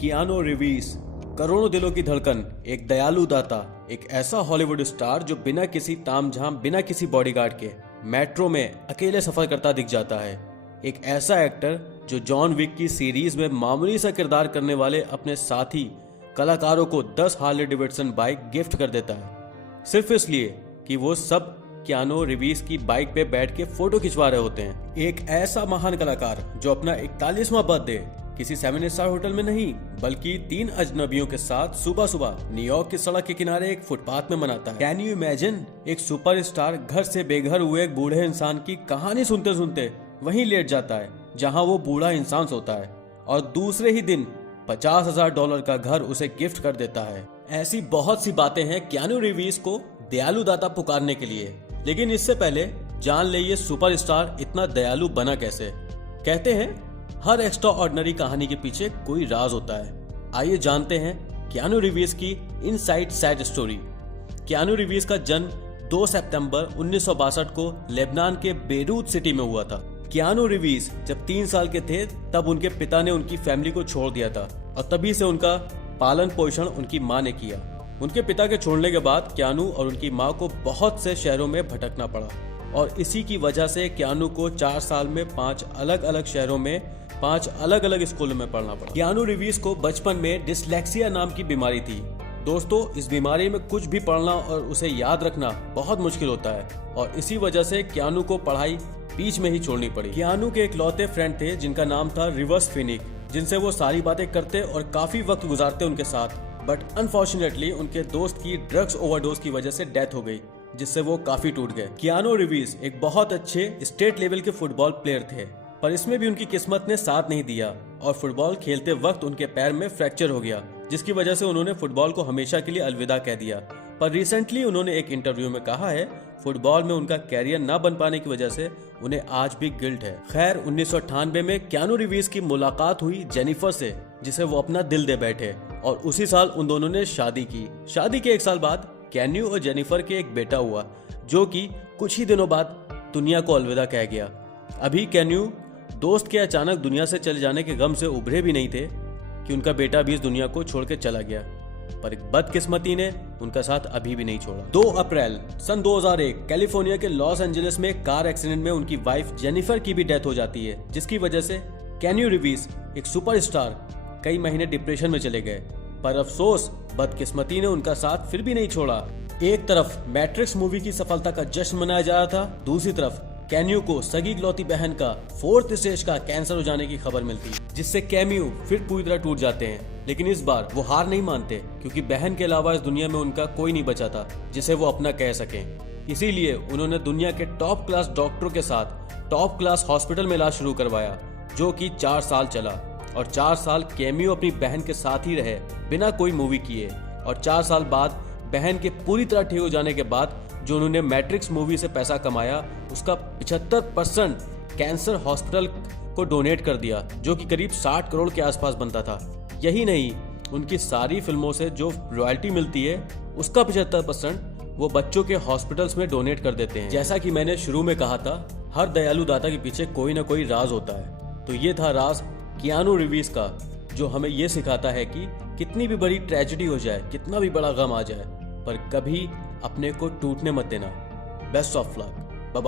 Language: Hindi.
कियानो रिवीज, करोड़ों दिलों की धड़कन, एक दयालु दाता, एक ऐसा हॉलीवुड स्टार जो बिना किसी तामझाम, बिना किसी बॉडीगार्ड के मेट्रो में अकेले सफर करता दिख जाता है। एक ऐसा एक्टर जो जॉन विक की सीरीज में मामूली सा किरदार करने वाले अपने साथी कलाकारों को 10 हार्ले डेविडसन बाइक गिफ्ट कर देता है, सिर्फ इसलिए कि वो सब कियानो रिवीज की बाइक पे बैठ के फोटो खिंचवा रहे होते हैं। एक ऐसा महान कलाकार जो अपना 41वां बर्थडे किसी 7 स्टार होटल में नहीं बल्कि 3 अजनबियों के साथ सुबह सुबह न्यूयॉर्क की सड़क के किनारे एक फुटपाथ में मनाता है। कैन यू इमेजिन, एक सुपरस्टार घर से बेघर हुए एक बूढ़े इंसान की कहानी सुनते सुनते वहीं लेट जाता है जहां वो बूढ़ा इंसान सोता है, और दूसरे ही दिन $50,000 का घर उसे गिफ्ट कर देता है। ऐसी बहुत सी बातें हैं कियानो रिवीज को दयालु दाता पुकारने के लिए, लेकिन इससे पहले जान ले ये सुपरस्टार इतना दयालु बना कैसे। कहते हैं हर एक्स्ट्रा ऑर्डिनरी कहानी के पीछे कोई राज होता है। आइए जानते हैं कियानो रिवीज की इनसाइड सैड स्टोरी। कियानो रिवीज का जन्म 2 सितंबर 1962 को लेबनान के बेरूत सिटी में हुआ था। कियानो रिवीज जब 3 साल के थे तब उनके पिता ने उनकी फैमिली को छोड़ दिया था और तभी से उनका पालन पोषण उनकी माँ ने किया। उनके पिता के छोड़ने के बाद कियानो और उनकी माँ को बहुत से शहरों में भटकना पड़ा और इसी की वजह से कियानो को 4 साल में 5 अलग अलग शहरों में 5 अलग अलग स्कूलों में पढ़ना पड़ा। कियानो रिवीज को बचपन में डिस्लेक्सिया नाम की बीमारी थी। दोस्तों, इस बीमारी में कुछ भी पढ़ना और उसे याद रखना बहुत मुश्किल होता है और इसी वजह से कियानो को पढ़ाई बीच में ही छोड़नी पड़ी। कियानो के इकलौते फ्रेंड थे जिनका नाम था रिवर्स फिनिक, जिनसे वो सारी बातें करते और काफी वक्त गुजारते उनके साथ, बट अनफॉर्चुनेटली उनके दोस्त की ड्रग्स ओवरडोज की वजह से डेथ हो गई, जिससे वो काफी टूट गए। कियानो रिवीज एक बहुत अच्छे स्टेट लेवल के फुटबॉल प्लेयर थे, पर इसमें भी उनकी किस्मत ने साथ नहीं दिया और फुटबॉल खेलते वक्त उनके पैर में फ्रैक्चर हो गया, जिसकी वजह से उन्होंने फुटबॉल को हमेशा के लिए अलविदा कह दिया। पर रिसेंटली उन्होंने एक इंटरव्यू में कहा है फुटबॉल में उनका कैरियर न बन पाने की वजह से उन्हें आज भी गिल्ट है। खैर, 1998 में कियानो रिवीज की मुलाकात हुई जेनिफर से, जिसे वो अपना दिल दे बैठे, और उसी साल उन दोनों ने शादी की। शादी के 1 साल बाद कैन्यू और जेनिफर के एक बेटा हुआ, जो कि कुछ ही दिनों बाद दुनिया को अलविदा कह गया। अभी कैन्यू दोस्त के अचानक दुनिया से चले जाने के गम से उभरे भी नहीं थे कि उनका बेटा भी इस दुनिया को छोड़ के चला गया, पर एक बदकिस्मती ने उनका साथ अभी भी नहीं छोड़ा। 2 अप्रैल सन 2001 कैलिफोर्निया के लॉस एंजलिस में एक कार एक्सीडेंट में उनकी वाइफ जेनिफर की भी डेथ हो जाती है, जिसकी वजह से कैन्यू रिवीज एक सुपरस्टार कई महीने डिप्रेशन में चले गए। पर अफसोस, बदकिस्मती ने उनका साथ फिर भी नहीं छोड़ा। एक तरफ मैट्रिक्स मूवी की सफलता का जश्न मनाया जा रहा था, दूसरी तरफ कैन्यू को सगी इकलौती बहन का 4th स्टेज का कैंसर हो जाने की खबर मिलती, जिससे कैन्यू फिर पूरी तरह टूट जाते हैं। लेकिन इस बार वो हार नहीं मानते, क्योंकि बहन के अलावा इस दुनिया में उनका कोई नहीं बचा था जिसे वो अपना कह सकें। इसीलिए उन्होंने दुनिया के टॉप क्लास डॉक्टरों के साथ टॉप क्लास हॉस्पिटल में इलाज शुरू करवाया, जो कि 4 साल चला। और 4 साल कैन्यू अपनी बहन के साथ ही रहे बिना कोई मूवी किए, और 4 साल बाद बहन के पूरी तरह ठीक हो जाने के बाद जो उन्होंने मैट्रिक्स मूवी से पैसा कमाया उसका 75% कैंसर हॉस्पिटल को डोनेट कर दिया, जो कि करीब 60 करोड़ के आसपास बनता था। यही नहीं, उनकी सारी फिल्मों से जो रॉयल्टी मिलती है उसका 75% वो बच्चों के हॉस्पिटल्स में डोनेट कर देते हैं। जैसा कि मैंने शुरू में कहा था, हर दयालु दाता के पीछे कोई ना कोई राज होता है। तो ये था राज कियानो रिवीज का, जो हमें ये सिखाता है कि कितनी भी बड़ी ट्रेजेडी हो जाए, कितना भी बड़ा गम आ जाए, पर कभी अपने को टूटने मत देना। Best of luck, bye bye.